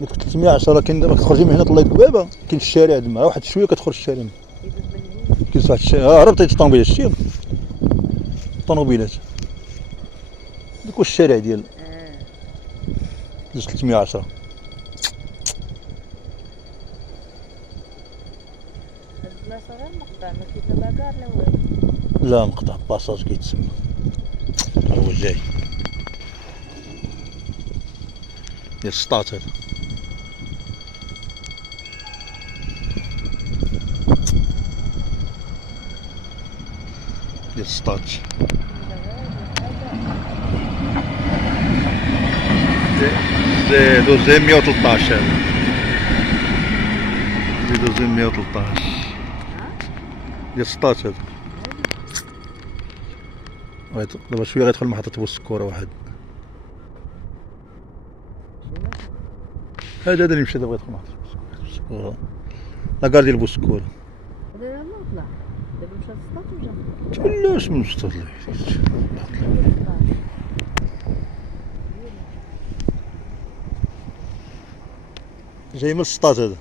قلت لك 310 كاين دابا كتخرجي من هنا طلعي قبابه كاين الشارع تما واحد شويه كتخرج الشارع كاين واحد الشارع هربتي الطوموبيلات شتيهم الطوموبيلات ديك هو الشارع ديال 310 هاد البلاصة غير مقطع ما كاين لا لاكار لا والو. لا مقطع باساج كيتسمى ها هو جاي ديال السطات هذا ديال السطات زيدو 113 هذا زيدو 113 ديال السطات هذا دابا شويه غيدخل محطة بوسكورة واحد هذا اللي مشى دابا غيدخل محطة بوسكورة لاكار ديال بوسكورة هذا ما طلع دابا مشى للسطات وجا تبلاش من السطات جاي من السطات هذا